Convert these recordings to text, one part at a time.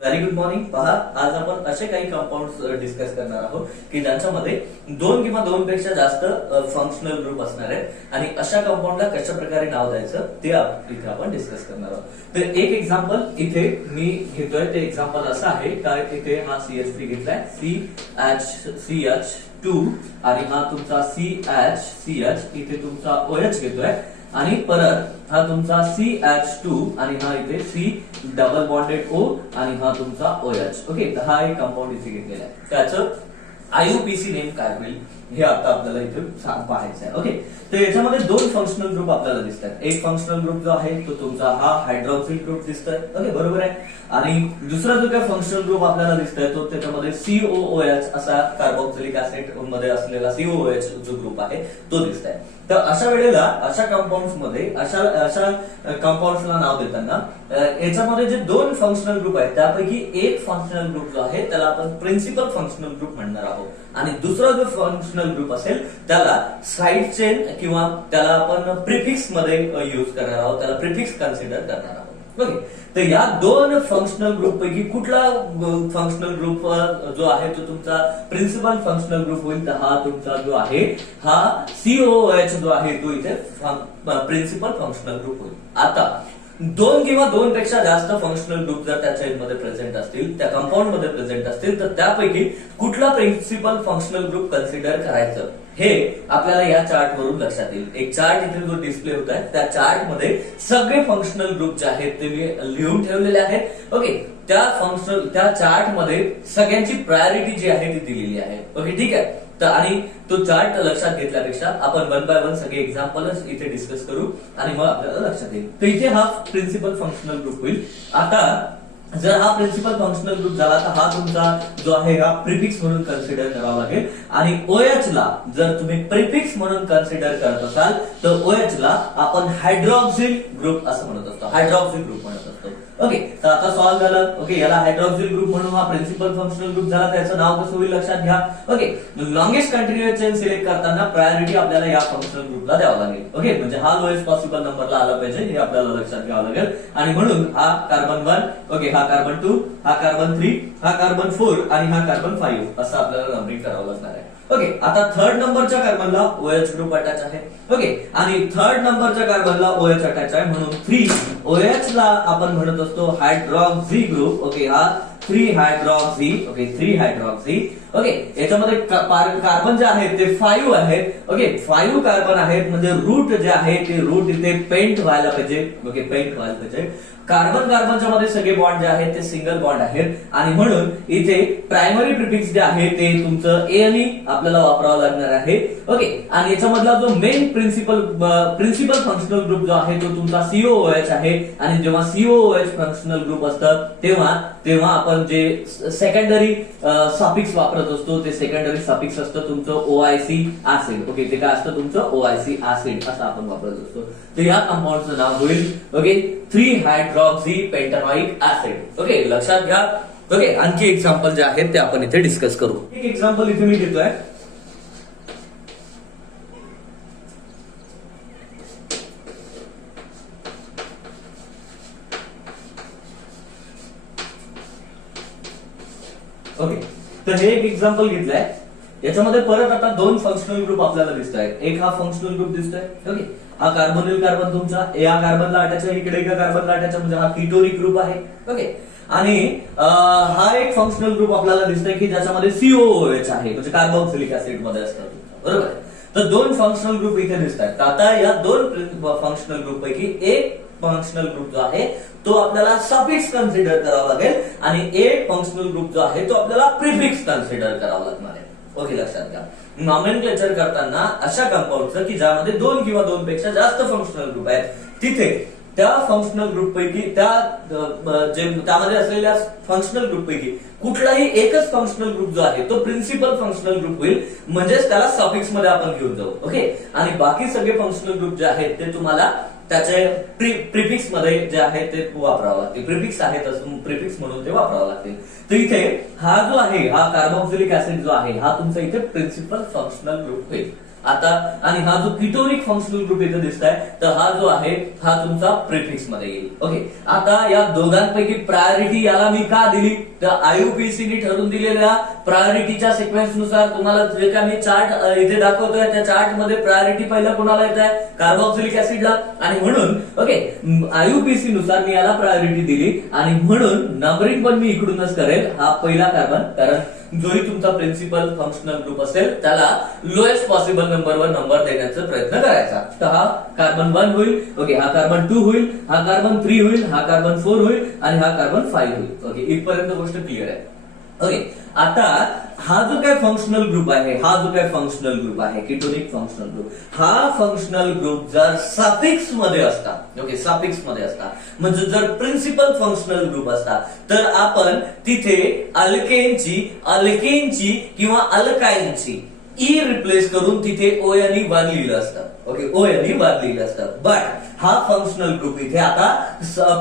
Very good morning. पहा, आज आपण असे काही कंपाऊंड्स डिस्कस करणार आहोत की ज्यांच्यामध्ये दोन किंवा दोन पेक्षा जास्त फंक्शनल ग्रुप असणार आहेत आणि अशा कंपाऊंडला कशा प्रकारे नाव द्यायचं ते इथे आपण डिस्कस करणार आहोत. तर एक एक्झाम्पल इथे मी घेतोय. ते एक्झाम्पल असं आहे का इथे हा CH3 घेतलाय, CH2 आणि हा तुमचा CH इथे तुमचा OH घेतोय आणि परत हा तुमचा CH2 आणि हा इथे C डबल बॉन्डेड O आणि हा तुमचा OH. ओके, तर हा एक कंपाऊंड इथे घेतलेला आहे. त्याचं IUPAC नेम काय होईल हे आता आपल्याला इथे पाहायचं आहे. ओके, तर याच्यामध्ये दोन फंक्शनल ग्रुप आपल्याला दिसतात. एक फंक्शनल ग्रुप जो आहे तो तुमचा हा हायड्रॉक्सिल ग्रुप दिसतोय. ओके, बरोबर आहे. आणि दुसरा जो काय फंक्शनल ग्रुप आपल्याला दिसतोय तो त्याच्यामध्ये COOH असा कार्बोक्सिलिक ऍसिड मध्ये असलेला COOH जो ग्रुप आहे तो दिसतोय. तर अशा वेळेला अशा कंपाऊंड्स मध्ये अशा कंपाऊंड्सला नाव देताना याच्यामध्ये जे दोन फंक्शनल ग्रुप आहेत त्यापैकी एक फंक्शनल ग्रुप जो आहे त्याला आपण प्रिन्सिपल फंक्शनल ग्रुप म्हणणार आहोत आणि दुसरा जो फंक्शनल ग्रुप असेल त्याला साइड चेन किंवा त्याला आपण प्रिफिक्स मध्ये युज करणार आहोत, त्याला प्रिफिक्स कन्सिडर करणार आहोत. ओके, तर या दोन फंक्शनल ग्रुप पैकी कुठला फंक्शनल ग्रुप जो आहे तो तुमचा प्रिन्सिपल फंक्शनल ग्रुप होईल, तर हा तुमचा जो आहे हा COOH जो आहे तो इथे प्रिन्सिपल फंक्शनल ग्रुप होईल. आता दोन किंवा दोन पेक्षा जास्त फंक्शनल ग्रुप जर त्या चेनमध्ये प्रेझेंट असतील, त्या कंपाऊंड मध्ये प्रेझेंट असतील, तर त्यापैकी कुठला प्रिन्सिपल फंक्शनल ग्रुप कन्सिडर करायचं हे आपल्याला या चार्ट वरून लक्षात येईल. एक चार्ट इथे जो डिस्प्ले होत आहे त्या चार्ट मध्ये सगळे फंक्शनल ग्रुप जे आहेत ते मी लिहून ठेवलेले आहेत. ओके, त्या चार्ट मध्ये सगळ्यांची प्रायोरिटी जी आहे ती दिलेली आहे. ओके, ठीक आहे. तर आणि तो चार्ट लक्षात घेतल्यापेक्षा आपण वन बाय वन सगळे एक्झाम्पलच इथे डिस्कस करू आणि मग आपल्याला लक्षात येईल. तर इथे हा प्रिन्सिपल फंक्शनल ग्रुप होईल. आता जर हा प्रिन्सिपल फंक्शनल ग्रुप झाला तर हा तुमचा जो आहे हा प्रिफिक्स म्हणून कन्सिडर करावा लागेल आणि OH ला जर तुम्ही प्रिफिक्स म्हणून कन्सिडर करत असाल तर OH ला आपण हायड्रॉक्सिल ग्रुप असं म्हणत असतो, हायड्रॉक्सिल ग्रुप म्हणत असतो. ओके, तर आता सॉल्व्ह झालं. ओके, याला हायड्रॉक्सिल ग्रुप म्हणून हा प्रिन्सिपल फंक्शनल ग्रुप झाला. त्याचं नाव कसं होईल लक्षात घ्या. Okay, longest continuous chain select करताना प्रायोरिटी आपल्याला या फंक्शनल ग्रुपला द्यावा लागेल. ओके, म्हणजे हा लोएस्ट पॉसिबल नंबरला आला पाहिजे हे आपल्याला लक्षात घ्यावं लागेल आणि म्हणून हा कार्बन 1, ओके, हा कार्बन 2, हा कार्बन 3, हा कार्बन 4 आणि हा कार्बन 5 असं आपल्याला नंबरिंग करावं लागणार आहे. ओके, आता थर्ड नंबरच्या कार्बनला OH ग्रुप अटॅच आहे. ओके, आणि थर्ड नंबरच्या कार्बनला OH अटॅच आहे म्हणून 3OH ला आपण म्हणत असतो हायड्रॉक्सी ग्रुप. ओके, हा 3 हायड्रॉक्सी. Okay, 3 hydroxy. ओके, याच्यामध्ये कार्बन जे आहेत ते 5 आहेत. ओके, 5 कार्बन आहेत म्हणजे रूट जे आहे ते रूट इथे पेंट व्हायला पाहिजे. ओके, पेंट व्हायला पाहिजे. कार्बनच्या मध्ये सगळे बॉन्ड जे आहेत ते सिंगल बॉन्ड आहेत आणि म्हणून इथे प्रायमरी प्रिफिक्स जे आहे ते तुमचं A आणि आपल्याला वापरावं लागणार आहे. ओके, आणि याच्यामधला जो मेन प्रिन्सिपल फंक्शनल ग्रुप जो आहे तो तुमचा COOH आहे आणि जेव्हा COOH फंक्शनल ग्रुप असतं तेव्हा आपण जे सेकंडरी सफिक्स वापरत असतो ते सेकंडरी सफिक्स असतं तुमचं OIC ऍसिड. ओके, ते काय असतं तुमचं OIC ऍसिड असं आपण वापरत असतो. तर या कंपाऊंडचं नाव होईल ओके 3 हायड्रॉक्सी पेंटानॉइक ऍसिड. ओके, लक्षात घ्या. ओके, आणखी एक्झाम्पल जे आहेत ते आपण इथे डिस्कस करू. एक एक्झाम्पल इथे मी घेतोय. ओके, तर हे एक एक्झाम्पल घेतलंय. याच्यामध्ये परत आता दोन फंक्शनल ग्रुप आपल्याला दिसत आहेत. एक हा फंक्शनल ग्रुप दिसतोय. ओके, हा कार्बोनिल कार्बन तुमचा या कार्बनला अटॅच आहे, इकडे एका कार्बनला अटॅच आहे म्हणजे हा कीटोनिक ग्रुप आहे. ओके, आणि हा एक फंक्शनल ग्रुप आपल्याला दिसतोय की ज्याच्यामध्ये COOH आहे म्हणजे कार्बोक्सिलिक ऍसिड मध्ये असतात. बरोबर, तर दोन फंक्शनल ग्रुप इथे दिसत आहेत. आता या दोन फंक्शनल ग्रुप पैकी एक फंक्शनल ग्रुप जो आहे तो आपल्याला सफिक्स कन्सिडर करावा लागेल आणि एक फंक्शनल ग्रुप जो आहे तो आपल्याला प्रिफिक्स कन्सिडर करावा लागणार आहे. ओके, लक्षात घ्या. नॉमेनक्लेचर करताना अशा कंपाऊंडचं की ज्यामध्ये दोन किंवा दोन पेक्षा जास्त फंक्शनल ग्रुप आहेत तिथे त्या फंक्शनल ग्रुप पैकी त्यामध्ये असलेल्या फंक्शनल ग्रुप पैकी कुठलाही एकच फंक्शनल ग्रुप जो आहे तो प्रिन्सिपल फंक्शनल ग्रुप होईल म्हणजेच त्याला सफिक्स मध्ये आपण घेऊन जाऊ. ओके, आणि बाकी सगळे फंक्शनल ग्रुप जे आहेत ते तुम्हाला त्याचे प्रिफिक्स मध्ये जे आहे ते वापरावं लागतील. प्रिफिक्स आहेत प्रिफिक्स म्हणून ते वापरावं लागतील. तर इथे हा जो आहे हा कार्बोक्सिलिक ऍसिड जो आहे हा तुमचा इथे प्रिन्सिपल फंक्शनल ग्रुप होईल. आता आणि हा जो किटोनिक फंक्शनल ग्रुप इथे दिसताय तर हा जो आहे हा तुमचा प्रिफिक्स मध्ये येईल. ओके, आता या दोघांपैकी प्रायोरिटी याला मी का दिली तर आययुपीएससीने ठरवून दिलेल्या प्रायोरिटीच्या सिक्वेन्स नुसार तुम्हाला जे काय मी चार्ट इथे दाखवतोय त्या चार्ट मध्ये प्रायोरिटी पहिला कोणाला येत आहे कार्बोक्सिलिक ऍसिडला आणि म्हणून ओके आययुपीएससी नुसार मी याला प्रायोरिटी दिली आणि म्हणून नंबरिंग पण मी इकडूनच करेल. हा पहिला कार्बन, कारण जोही तुमचा प्रिन्सिपल फंक्शनल ग्रुप असेल त्याला लोएस्ट पॉसिबल नंबरवर नंबर देण्याचा प्रयत्न करायचा. तर हा कार्बन 1 होईल. ओके, हा कार्बन 2 होईल, हा कार्बन 3 होईल, हा कार्बन 4 होईल आणि हा कार्बन 5 होईल. ओके, इथपर्यंत गोष्ट क्लिअर आहे. ओके, आता हा जो काय फंक्शनल ग्रुप आहे, हा जो काय फंक्शनल ग्रुप आहे किटोनिक फंक्शनल ग्रुप, हा फंक्शनल ग्रुप जर सफिक्स मध्ये असता, ओके सफिक्स मध्ये असता म्हणजे जर प्रिन्सिपल फंक्शनल ग्रुप असता तर आपण तिथे अल्केनची किंवा अल्काइनची ई रिप्लेस करून तिथे ओ आणि 1 लिहिलं असतं. ओके, ओ आणि 1 लिहिलं असतं. बट हा फंक्शनल ग्रुप इथे आता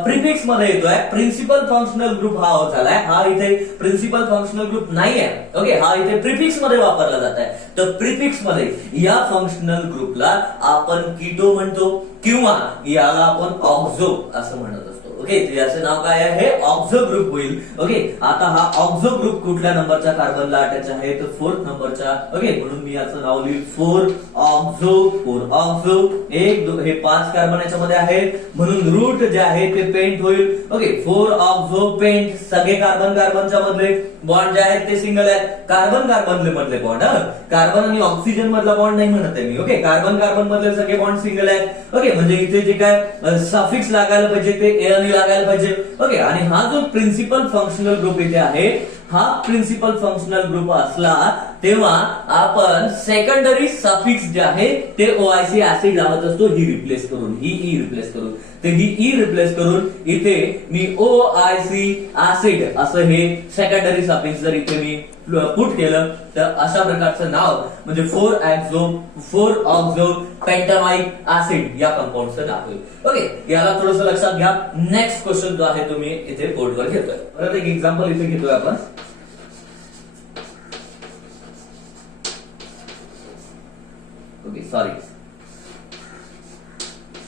प्रिफिक्स मध्ये येतोय. प्रिन्सिपल फंक्शनल ग्रुप हा झालाय, हा इथे प्रिन्सिपल फंक्शनल ग्रुप नाहीये. ओके, हा इथे प्रिफिक्स मध्ये वापरला जात आहे. तर प्रिफिक्स मध्ये या फंक्शनल ग्रुपला आपण कीटो म्हणतो किंवा याला आपण ऑक्झो असं म्हणत असतो. ओके, याचं नाव काय आहे, ऑक्झो ग्रुप होईल. ओके, आता हा ऑक्झो ग्रुप कुठल्या नंबरच्या कार्बनला अटॅच आहे तर 4th नंबरच्या. ओके, म्हणून मी याचं नाव लिहिल 4 ऑक्झो. 1 2 हे 5 कार्बन याच्यामध्ये आहेत म्हणून रूट जे आहे ते पेंट होईल. Okay, 4 oxo pent. सगळे कार्बनच्या मधले बॉन्ड जे आहेत ते सिंगल आहेत. कार्बन मधले बॉन्ड, कार्बन आणि ऑक्सिजन मधला बॉन्ड नाही म्हणत आहे मी. ओके, कार्बन मधले सगळे बॉन्ड सिंगल आहेत. ओके, म्हणजे इथे जे काय सफिक्स लागायला पाहिजे ते ए आणि लागायला पाहिजे. ओके, आणि हा जो प्रिन्सिपल फंक्शनल ग्रुप इथे आहे हा प्रिन्सिपल फंक्शनल ग्रुप असला तेव्हा आपण सेकंडरी सफिक्स जे आहे ते ओआयसी ऍसिड लावत असतो ही रिप्लेस करून, ही ई रिप्लेस करून. तर ही ई रिप्लेस करून इथे मी ओआयसी ऍसिड असं हे सेकंडरी सफिक्स जर इथे मी पुट केलं तर अशा प्रकारचं नाव म्हणजे 4 ऑक्झो पेंटामाइक ऍसिड या कंपाऊंडचं नाव होईल. ओके, याला थोडंसं लक्षात घ्या. नेक्स्ट क्वेश्चन जो आहे तो मी इथे बोर्डवर घेतोय. परत एक एक्झाम्पल इथे घेतोय आपण. Okay, sorry.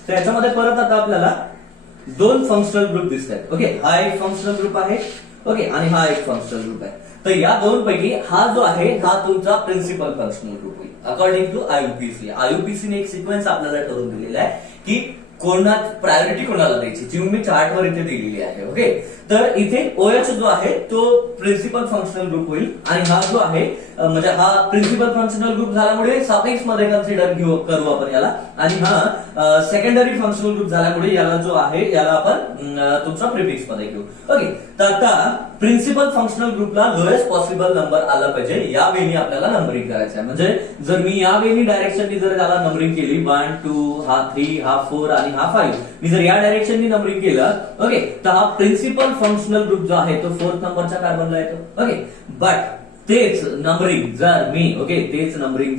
तर याच्यामध्ये परत आता आपल्याला 2 फंक्शनल ग्रुप दिसत आहेत. ओके, हा एक फंक्शनल ग्रुप आहे. ओके, आणि हा एक फंक्शनल ग्रुप आहे. तर या दोन पैकी हा जो आहे हा तुमचा प्रिन्सिपल फंक्शनल ग्रुप होईल अकॉर्डिंग टू आययुपीएससी. आययुपीएससीने एक सिक्वेन्स आपल्याला ठरवून दिलेला आहे की प्रायोरिटी कोणाला द्यायची, जी मी चार्टवर इथे दिलेली आहे. ओके, तर इथे OH जो आहे तो प्रिन्सिपल फंक्शनल ग्रुप होईल आणि हा जो आहे म्हणजे हा प्रिन्सिपल फंक्शनल ग्रुप झाल्यामुळे सफिक्स मध्ये कन्सिडर करू आपण याला आणि हा सेकंडरी फंक्शनल ग्रुप झाल्यामुळे याला जो आहे याला आपण तुमचा प्रिफिक्स मध्ये घेऊ. ओके, तर आता प्रिन्सिपल फंक्शनल ग्रुपला लोएस्ट पॉसिबल नंबर आला पाहिजे या वेनी आपल्याला नंबरिंग करायचं आहे. म्हणजे जर मी या वेनी डायरेक्शननी जर त्याला नंबरिंग केली 1 2 हा 3 हा 4 आणि हा 5 मी जर या डायरेक्शननी नंबरिंग केलं ओके तर हा प्रिन्सिपल फंक्शनल ग्रुप जो आहे तो 4th नंबरच्या कार्बनला येतो. ओके, बट तेच नंबरिंग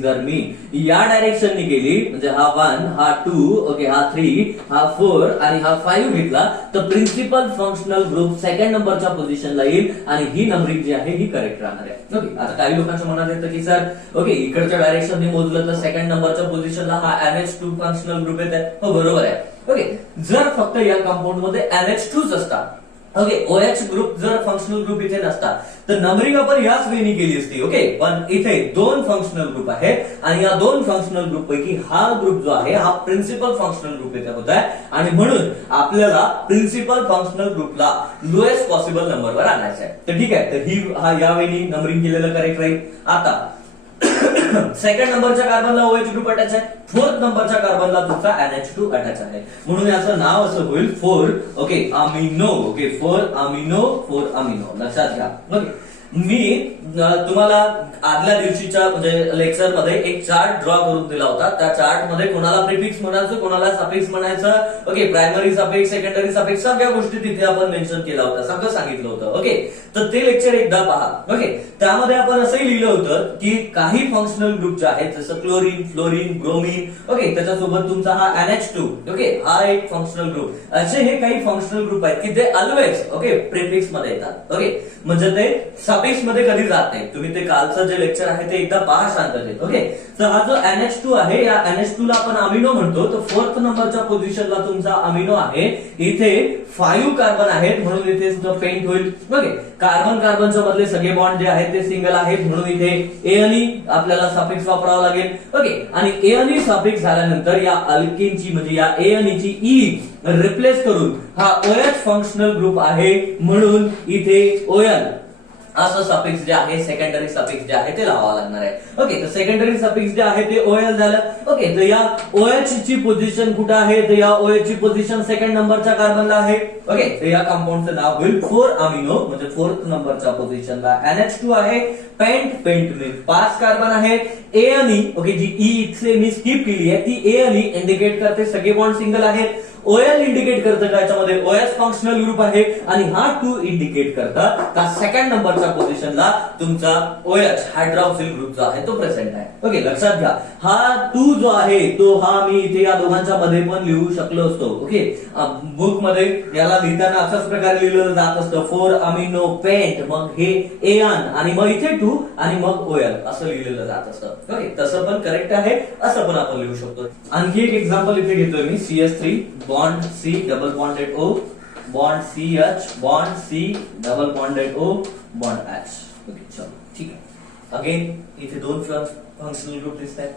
जर मी या डायरेक्शननी केली म्हणजे हा 1 हा 2 ओके हा 3 हा 4 आणि हा 5 घेतला तर प्रिन्सिपल फंक्शनल ग्रुप 2nd नंबरच्या पोझिशनला येईल आणि ही नंबरिंग जी आहे ही करेक्ट राहणार आहे. ओके, आता काही लोकांच्या मनात येतं की सर ओके इकडच्या डायरेक्शनने मोजलं तर 2nd नंबरच्या पोझिशनला हा NH2 फंक्शनल ग्रुप येत आहे. हो बरोबर आहे. ओके, जर फक्त या कंपाऊंड मध्ये NH2च असतात ओके OH ग्रुप जर फंक्शनल ग्रुप इथे नसता तर नंबरिंग आपण याच वेनी केली असती. ओके, पण इथे 2 फंक्शनल ग्रुप आहेत आणि या 2 फंक्शनल ग्रुप पैकी हा ग्रुप जो आहे हा प्रिन्सिपल फंक्शनल ग्रुप इथे होत आहे आणि म्हणून आपल्याला प्रिन्सिपल फंक्शनल ग्रुपला लोएस्ट पॉसिबल नंबरवर आणायचं आहे. तर ठीक आहे, तर ही या वेनी नंबरिंग केलेलं करेक्ट राहील. आता 2nd नंबरच्या कार्बनला OH ग्रुप अटॅच आहे, 4th नंबरच्या कार्बनला तुमचा NH2 अटॅच आहे म्हणून याचं नाव असं होईल 4 ओके अमिनो. ओके 4 अमिनो लक्षात घ्या. ओके, मी तुम्हाला आदल्या दिवशीच्या म्हणजे लेक्चर मध्ये एक चार्ट ड्रॉ करून दिला होता. त्या चार्ट मध्ये कोणाला प्रिफिक्स म्हणायचं कोणाला सफिक्स म्हणायचं okay primary suffix secondary suffix सगळ्या गोष्टी तिथे आपण मेन्शन केला होता, सगळं सांगितलं होतं. ओके, तर ते लेक्चर एकदा पहा. ओके, त्यामध्ये आपण असंही लिहिलं होतं की काही फंक्शनल ग्रुप जे आहेत जसं क्लोरीन फ्लोरीन ब्रोमीन ओके, त्याच्यासोबत तुमचा हा NH2, ओके, हा एक फंक्शनल ग्रुप. असे हे काही फंक्शनल ग्रुप आहेत की जे ऑलवेज ओके प्रिफिक्स मध्ये येतात. ओके, म्हणजे ते सफिक्स मध्ये कधी जात नाही. तुम्ही ते कालचं जे लेक्चर आहे ते एकदा पहा शांततेत. ओके, तर हा जो NH2 आहे, या NH2 ला आपण अमिनो म्हणतो. तर 4th नंबरच्या पोझिशनला तुमचा अमिनो आहे. इथे 5 कार्बन आहेत म्हणून इथे पेंट होईल. ओके, कार्बन कार्बनच्या मधले सगळे बॉन्ड जे आहेत ते सिंगल आहेत म्हणून इथे ए आणि आपल्याला सफिक्स वापरावा लागेल. ओके, आणि ए आणि सफिक्स झाल्यानंतर या अल्केनची म्हणजे या ए आणि ची ई रिप्लेस करून हा OH फंक्शनल ग्रुप आहे म्हणून इथे OL असं सफिक्स जे आहे, सेकंडरी सफिक्स जे आहे ते लावावं लागणार आहे. ओके, तर सेकंडरी सफिक्स जे आहे ते OL झालं. ओके, तर या OH ची पोझिशन कुठे आहे, तर या OH ची पोझिशन सेकंड नंबरच्या कार्बनला आहे. ओके, तर या कंपाऊंडचं नाव होईल 4 अमिनो, म्हणजे 4th नंबरच्या पोझिशनला NH2 आहे. पेंट मीन्स 5 कार्बन आहे. ए आणि ओके, जी ई इथे मी स्किप केली आहे ती ए आणि इंडिकेट करते सगळे बॉन्ड सिंगल आहेत. OL इंडिकेट करतं का याच्यामध्ये OS फंक्शनल ग्रुप आहे आणि हा 2 इंडिकेट करतं का सेकंड नंबरच्या पोझिशनला तुमचा OH हायड्रॉक्सिल ग्रुप जो आहे तो प्रेझेंट आहे. ओके, लक्षात घ्या, हा 2 जो आहे तो हा मी इथे या दोघांच्या मध्ये पण लिहू शकलो असतो. ओके, बुक मध्ये याला लिहिताना अशाच प्रकारे लिहिलं जात असतं 4 अमिनो पेंट, मग हे एन आणि मग इथे 2 आणि मग OL असं लिहिलेलं जात असतं. ओके, तसं पण करेक्ट आहे, असं पण आपण लिहू शकतो. आणखी एक एक्झाम्पल इथे घेतोय मी, CH3 bond C double bonded O bond CH bond C double bonded O bond H. Okay, चलो ठीक आहे. अगेन इथे 2 फंक्शनल ग्रुप दिसत आहेत.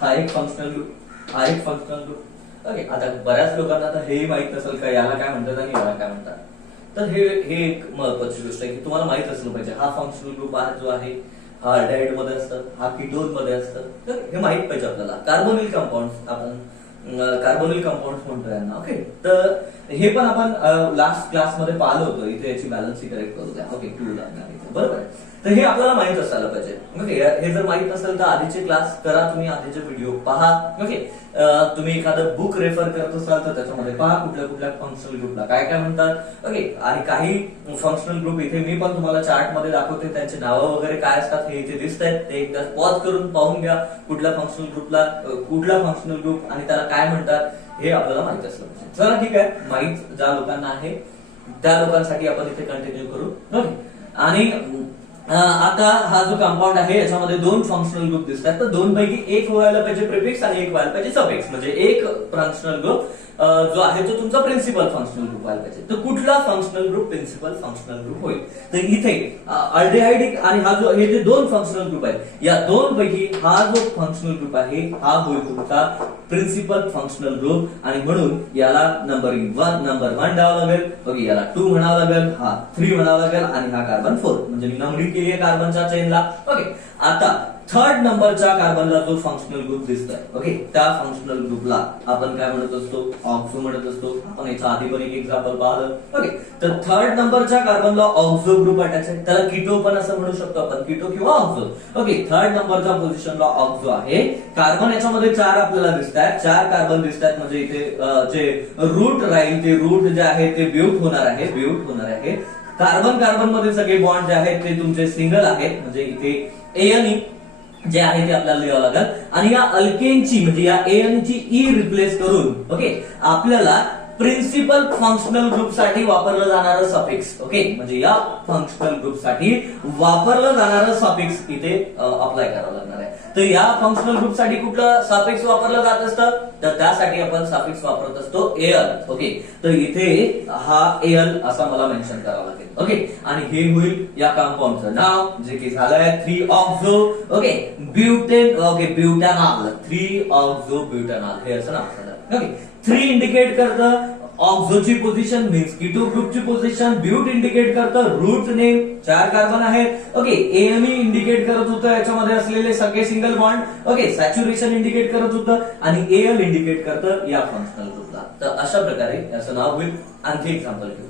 हा एक फंक्शनल ग्रुप, हा एक फंक्शनल ग्रुप. ओके, आता बऱ्याच लोकांना तर हे माहित नसेल का याला काय म्हणतात आणि याला काय म्हणतात. तर हे एक महत्वाची गोष्ट आहे की तुम्हाला माहित असलं पाहिजे. हा फंक्शनल ग्रुप जो आहे हा अल्डिहाइड मध्ये असतं, हा कीटोन मध्ये असतं. तर हे माहित पाहिजे आपल्याला. कार्बोनिल कंपाऊंड आपण कार्बोनिल कंपाऊंड म्हणतो यांना. ओके, तर हे पण आपण लास्ट क्लास मध्ये पाहिलं होतं. इथे याची बॅलन्स करेक्ट करू द्या. ओके, 2 लागणार इथे, बरोबर आहे. तर हे आपल्याला माहित असायला पाहिजे. ओके, हे जर माहित नसेल तर आधीचे क्लास करा, तुम्ही आधीचे व्हिडिओ पहा. ओके, तुम्ही एखादं बुक रेफर करत असाल तर त्याच्यामध्ये पहा कुठल्या कुठल्या फंक्शनल ग्रुपला काय काय म्हणतात. ओके, आणि काही फंक्शनल ग्रुप इथे मी पण तुम्हाला चार्ट मध्ये दाखवते, त्यांचे नावं वगैरे काय असतात हे इथे दिसत आहेत. ते एकदा पॉज करून पाहून घ्या कुठल्या फंक्शनल ग्रुपला कुठला फंक्शनल ग्रुप आणि त्याला काय म्हणतात हे आपल्याला माहित असलं पाहिजे. चला ठीक आहे, माहित ज्या लोकांना आहे त्या लोकांसाठी आपण इथे कंटिन्यू करू. ओके, आणि आता हा जो कंपाऊंड आहे याच्यामध्ये 2 फंक्शनल ग्रुप दिसतात. तर 2 पैकी एक व्हायला पाहिजे प्रिफिक्स आणि एक व्हायला पाहिजे सफिक्स. म्हणजे एक फंक्शनल ग्रुप जो आहे तो तुमचा प्रिन्सिपल फंक्शनल ग्रुप व्हायला पाहिजे. तर कुठला functional group principal functional group होईल, तर इथे अल्डिहाइड आणि हा जो हे जे 2 फंक्शनल ग्रुप आहेत या 2 पैकी हा जो फंक्शनल ग्रुप आहे हा होईल तुमचा प्रिन्सिपल फंक्शनल ग्रुप. आणि म्हणून याला नंबर 1 द्यावा लागेल. ओके, याला 2 म्हणावं लागेल, हा 3 म्हणावं लागेल आणि हा कार्बन 4. म्हणजे मी नंबरिंग केली आहे कार्बनच्या चेनला. ओके, आता 3rd नंबरच्या कार्बनला जो फंक्शनल ग्रुप दिसतोय, ओके, त्या फंक्शनल ग्रुपला आपण काय म्हणत असतो, ऑक्सो म्हणत असतो. आपण याच्या आधी पण एक एक्झाम्पल पाहिलं. ओके, तर 3rd नंबरच्या कार्बनला ऑक्सो ग्रुप अटॅच आहे, त्याला कीटो पण असं म्हणू शकतो आपण, कीटो किंवा ऑक्सो. ओके, 3rd नंबरच्या पोझिशनला ऑक्सो आहे. कार्बन याच्यामध्ये 4 आपल्याला दिसतात, 4 कार्बन दिसतात. म्हणजे इथे जे रूट राहील ते रूट जे आहे ते ब्यूट होणार आहे. कार्बन कार्बन मध्ये सगळे बॉन्ड जे आहेत ते तुमचे सिंगल आहेत. म्हणजे इथे ए आणि जे आहे ते आपल्याला लिहावं लागेल. आणि या अल्केनची म्हणजे या ए आणि ची ई रिप्लेस करून ओके आपल्याला प्रिन्सिपल फंक्शनल ग्रुप साठी वापरलं जाणारं सफिक्स. ओके, म्हणजे या फंक्शनल ग्रुप साठी वापरलं जाणारं सफिक्स इथे अप्लाय करावं लागणार आहे. तर या फंक्शनल ग्रुप साठी कुठलं सफिक्स वापरलं जात असतं, तर त्यासाठी आपण सफिक्स वापरत असतो एल. ओके, तर इथे हा एल असा मला मेन्शन करावा लागेल. ओके, आणि हे होईल या कंपाऊंडचं नाव जे की झालंय 3 oxo okay butane. Okay, butanol, 3 oxo butanol हे असं नाव झालं. ओके, 3 इंडिकेट करतं ऑक्सोची पोझिशन मीन्स कीटो ग्रुपची पोझिशन. ब्यूट इंडिकेट करतं रूट नेम, 4 कार्बन आहेत. ओके, एएमई इंडिकेट करत होतं याच्यामध्ये असलेले सगळे single bond. Okay, saturation indicate करत होतं आणि एएल इंडिकेट करतं या फंक्शनल ग्रुपला. तर अशा प्रकारे याचं नाव होईल. आणखी एक्झाम्पल घेऊ.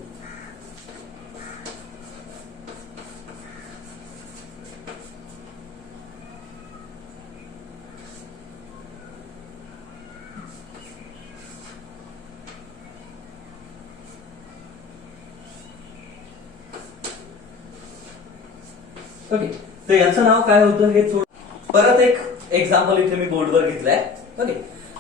ओके, तर याचं नाव काय होतं हे थोडं परत एक एक्झाम्पल इथे मी बोर्डवर घेतलंय. ओके,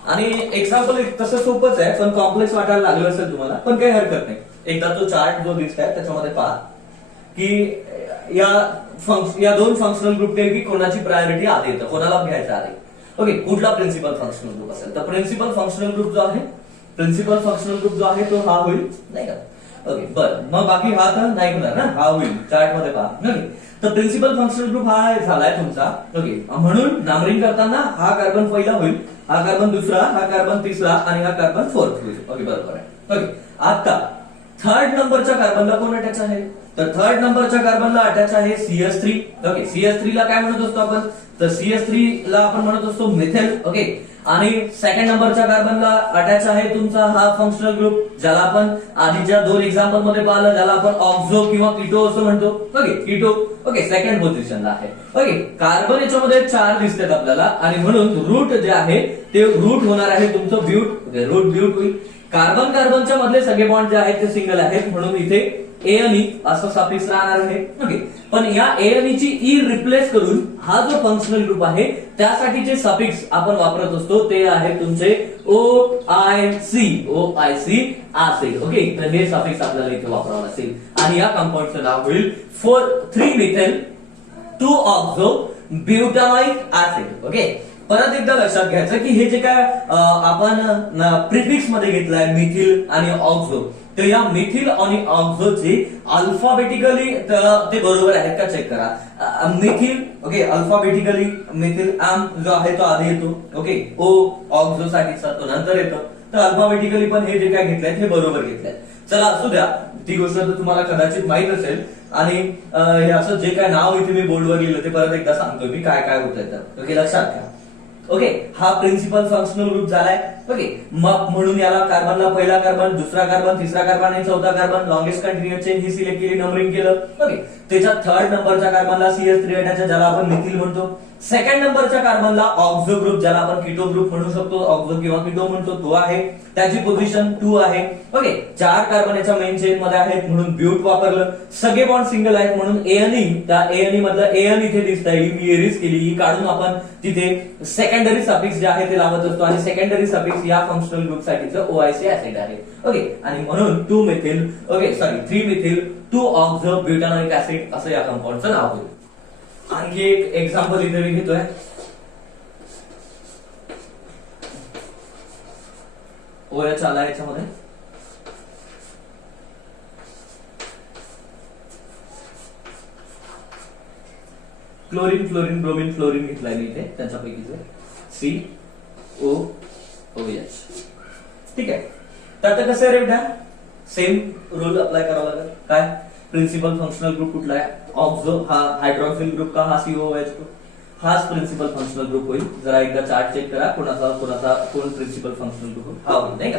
आणि एक्झाम्पल तसं सोपंच आहे, पण कॉम्प्लेक्स वाटायला लागलं असेल तुम्हाला, पण काही हरकत नाही. एकदा तो चार्ट जो दिसतोय त्याच्यामध्ये पहा की या दोन फंक्शनल ग्रुप पैकी कोणाची प्रायोरिटी आधी येतं, कोणाला घ्यायचं आधी. ओके, कुठला प्रिन्सिपल फंक्शनल ग्रुप असेल तर प्रिन्सिपल फंक्शनल ग्रुप जो आहे, प्रिन्सिपल फंक्शनल ग्रुप जो आहे तो हा होईल, नाही का. ओके, बरं, मग बाकी हा तर नाही होणार ना, हा होईल. चार्ट मध्ये पहा. ओके, तर प्रिन्सिपल फंक्शनल ग्रुप हा झालाय तुमचा. ओके, म्हणून नामरिंग करताना हा कार्बन पहिला होईल, हा कार्बन दुसरा, हा कार्बन तिसरा आणि हा कार्बन फोर्थ होईल. ओके, बरोबर आहे. ओके, आता थर्ड नंबरच्या कार्बनला कोण अटॅच आहे, तर थर्ड नंबरच्या कार्बनला अटॅच आहे CH3. ओके, CH3 ला काय म्हणत असतो आपण, तर CH3 ला आपण म्हणत असतो मिथेल. ओके, आणि सेकंड नंबरच्या कार्बनला अटॅच आहे तुमचा हा फंक्शनल ग्रुप, ज्याला आपण आधीच्या दोन एक्झाम्पल मध्ये पाहिलं, ज्याला आपण ऑक्झो किंवा कीटो असं म्हणतो. ओके, कीटो. ओके, सेकंड पोझिशनला आहे. ओके, कार्बन याच्यामध्ये 4 दिसतात आपल्याला, आणि म्हणून रूट जे आहे ते रूट होणार आहे तुमचं ब्यूट. ओके, रूट ब्यूट होईल. कार्बन कार्बनच्या मधले सगळे बॉन्ड जे आहेत ते सिंगल आहेत, म्हणून इथे ए आणि असं सफिक्स राहणार आहे. ओके, पण या ए आणि ची ई रिप्लेस करून हा जो फंक्शनल ग्रुप आहे त्यासाठी जे सफिक्स आपण वापरत असतो ते आहे तुमचे OIC ऍसिड. ओके, तर हे सफिक्स आपल्याला इथे वापरावं असेल, आणि या कंपाऊंडचं नाव होईल 3 methyl 2 oxo butanoic acid. Okay, परत एकदा लक्षात घ्यायचं की हे जे काय आपण प्रिफिक्स मध्ये घेतलंय मिथिल आणि ऑक्झो, तर या मिथिल आणि ऑक्झोचे अल्फाबेटिकली ते बरोबर आहेत का चेक करा. Methyl, okay, alphabetically methyl M जो आहे तो आधी येतो. ओके, ओ ऑक्झो साठीचा तो नंतर येतो. तर अल्फाबेटिकली पण हे जे काय घेतलंय हे बरोबर घेतलंय. चला असू द्या, ती गोष्ट तर तुम्हाला कदाचित माहित असेल, आणि हे असं जे काय नाव इथे मी बोर्डवर लिहिलं ते परत एकदा सांगतो मी काय काय होतंय तर. ओके, लक्षात घ्या. ओके, हा प्रिन्सिपल फंक्शनल ग्रुप झालाय. ओके, मग म्हणून याला कार्बनला पहिला कार्बन, दुसरा कार्बन, तिसरा कार्बन आणि चौथा कार्बन लॉंगेस्ट कंटिन्युअस चेन ही सिलेक्ट केली, नंबरिंग केलं. ओके, त्याच्यात थर्ड नंबरच्या कार्बनला CH3 अटॅच, ज्याला आपण मिथिल म्हणतो. सेकंड नंबरच्या कार्बनला ऑक्झो ग्रुप, ज्याला आपण कीटो ग्रुप म्हणू शकतो, ऑक्झो किंवा कीटो म्हणतो, तो आहे. त्याची पोझिशन 2 आहे. ओके, 4 कार्बन याच्या मेन चेन मध्ये आहेत म्हणून ब्यूट वापरलं. सगळे बॉन्ड सिंगल आहेत म्हणून ए आणि त्या ए आणि मधलं ए आणि इथे दिसत आहे, मी एरिस केली, ही काढून आपण तिथे सेकंडरी सफिक्स जे आहे ते लावत असतो, आणि सेकंडरी सफिक्स या फंक्शनल ग्रुप साठीचं OIC ऍसिड आहे. ओके, आणि म्हणून 2 methyl, okay sorry 3 methyl 2 oxo butanoic acid असं या कंपाऊंडचं नाव होईल. आणखी एक एक्झाम्पल इथे मी घेतोय. OH आला याच्यामध्ये. क्लोरीन, फ्लोरीन, ब्रोमीन, फ्लोरीन घेतलाय मी इथे, त्यांच्यापैकीच COOH. ठीक आहे, तर आता कसं आहे रे बेटा, सेम रूल अप्लाय करावा लागेल. काय, प्रिन्सिपल फंक्शनल ग्रुप कुठला आहे, ऑक्झो, हा हायड्रॉक्सिल ग्रुप का, हा COOH ग्रुप, हाच प्रिन्सिपल फंक्शनल ग्रुप होईल. जरा एकदा चार्ट चेक करा, कोण प्रिन्सिपल फंक्शनल ग्रुप हा होईल, नाही का.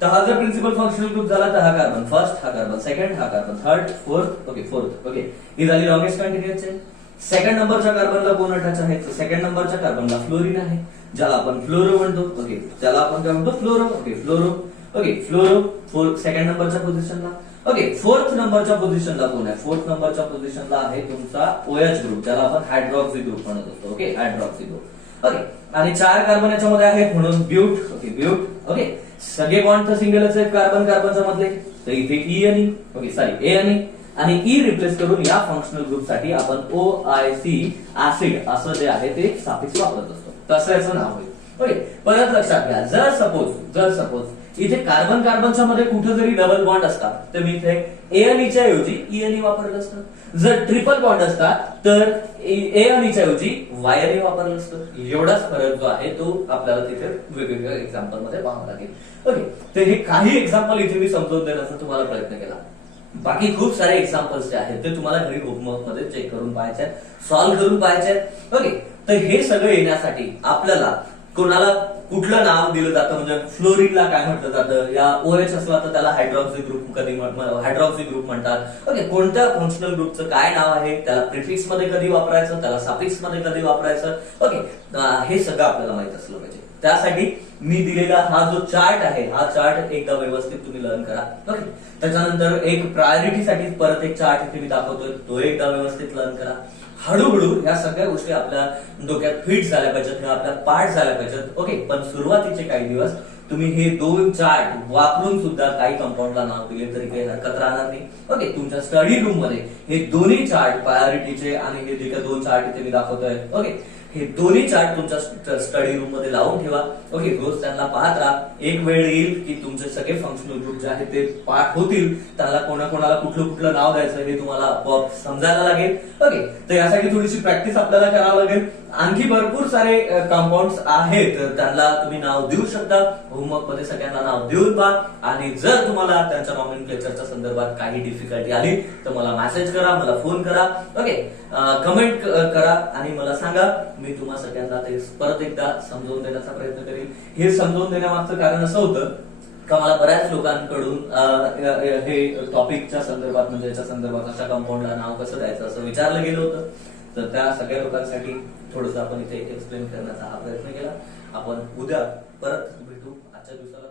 तर हा जर प्रिन्सिपल फंक्शनल ग्रुप झाला तर हा कार्बन फर्स्ट, हा कार्बन सेकंड, हा carbon third, fourth. Okay, fourth. Okay, ही झाली लॉंगेस्ट कंटिन्युअस चेन. सेकंड नंबरच्या कार्बनला कोण अटॅच आहे, सेकंड नंबरच्या कार्बनला फ्लोरीन आहे, ज्याला आपण फ्लोरो म्हणतो. ओके, त्याला आपण काय म्हणतो, फ्लोरो. ओके, फ्लोरो. ओके, फ्लोरो सेकंड नंबरच्या पोझिशनला. ओके, फोर्थ नंबरच्या पोझिशनला कोण आहे, फोर्थ नंबरच्या पोझिशनला आहे तुमचा OH ग्रुप, ज्याला आपण हायड्रॉक्सी ग्रुप म्हणत असतो. Okay, hydroxy group. ओके, आणि 4 कार्बन याच्यामध्ये आहेत म्हणून ब्यूट. Okay, but. ओके, सगळे बॉन्ड तर सिंगलच आहेत कार्बन कार्बनच्या मधले, तर इथे ई आणि ओके सॉरी ए आणि ई रिप्लेस करून या फंक्शनल ग्रुप साठी आपण OIC ऍसिड असं जे आहे ते सफिक्स वापरत असतो, तसं याचं नाव होईल. ओके, परत लक्षात घ्या, जर सपोज इथे कार्बन कार्बनच्या मध्ये कुठे जरी डबल बॉन्ड असतात तर मी इथे ए आणि च्या ऐवजी ई आणि वापरलं असतं. जर ट्रिपल बॉन्ड असतात तर ए आणि च्या ऐवजी वाय आणि वापरलं असतं. एवढाच फरक जो आहे तो आपल्याला तिथे वेगवेगळ्या एक्झाम्पल मध्ये पाहावा लागेल. ओके, तर हे काही एक्झाम्पल इथे मी समजून देण्याचा तुम्हाला प्रयत्न केला. बाकी खूप सारे एक्झाम्पल्स जे आहेत ते तुम्हाला घरी होमवर्क मध्ये चेक करून पाहायचे आहेत, सॉल्व्ह करून पाहायचे आहेत. ओके, तर हे सगळं येण्यासाठी आपल्याला कोणाला कुठलं नाव दिलं जातं, म्हणजे फ्लोरीनला काय म्हटलं जातं, या OH असला तर त्याला हायड्रॉक्सी ग्रुप हायड्रॉक्सी ग्रुप म्हणतात. ओके, कोणत्या फंक्शनल ग्रुपचं काय नाव आहे, त्याला प्रिफिक्स मध्ये कधी वापरायचं, त्याला सफिक्स मध्ये कधी वापरायचं. ओके, हे सगळं आपल्याला माहित असलं पाहिजे. त्यासाठी मी दिलेला हा जो चार्ट आहे, हा चार्ट एकदा व्यवस्थित तुम्ही लर्न करा. ओके, त्याच्यानंतर एक प्रायोरिटीसाठी परत एक चार्ट इथे मी दाखवतोय, तो एकदा व्यवस्थित लर्न करा. हळूहळू या सगळ्या गोष्टी आपल्या डोक्यात फिट झाल्या पाहिजेत किंवा आपल्या पाठ झाल्या पाहिजेत. ओके, पण सुरुवातीचे काही दिवस तुम्ही हे 2 चार्ट वापरून सुद्धा काही कंपाऊंडला नाव दिले तरी काही हरकत राहणार नाही. ओके, तुमच्या स्टडी रूम मध्ये हे दोन्ही चार्ट, प्रायोरिटीचे आणि हे जे काही 2 चार्ट इथे मी दाखवतोय, ओके, हे दोन्ही चार्ट तुमच्या स्टडी रूम मध्ये लावून ठेवा. ओके, रोज त्यांना पाहत राहा. एक वेळ येईल की तुमचे सगळे फंक्शनल ग्रुप जे आहेत ते पाठ होतील, त्यांना कोणाकोणाला कुठलं कुठलं नाव द्यायचं हे तुम्हाला आपोआप समजायला लागेल. ओके, तर यासाठी थोडीशी प्रॅक्टिस आपल्याला करावं लागेल. आणखी भरपूर सारे कंपाऊंड्स आहेत, त्यांना तुम्ही नाव देऊ शकता. होमवर्क मध्ये सगळ्यांना नाव देऊन पहा आणि जर तुम्हाला त्यांच्या नॉमेनक्लेचरच्या संदर्भात काही डिफिकल्टी आली तर मला मेसेज करा, मला फोन करा. ओके, कमेंट करा आणि मला सांगा. मी तुम्हा सगळ्यांना ते परत एकदा समजावून देण्याचा प्रयत्न करेन. हे समजावून देण्यामागचं कारण असं होतं का मला बऱ्याच लोकांकडून हे टॉपिकच्या संदर्भात म्हणजे याच्या संदर्भात अशा कंपाऊंडला नाव कसं द्यायचं असं विचारलं गेलं होतं. तर त्या सगळ्या लोकांसाठी थोडंसं आपण इथे एक्सप्लेन करण्याचा हा प्रयत्न केला. आपण उद्या परत भेटू. आजच्या दिवसाला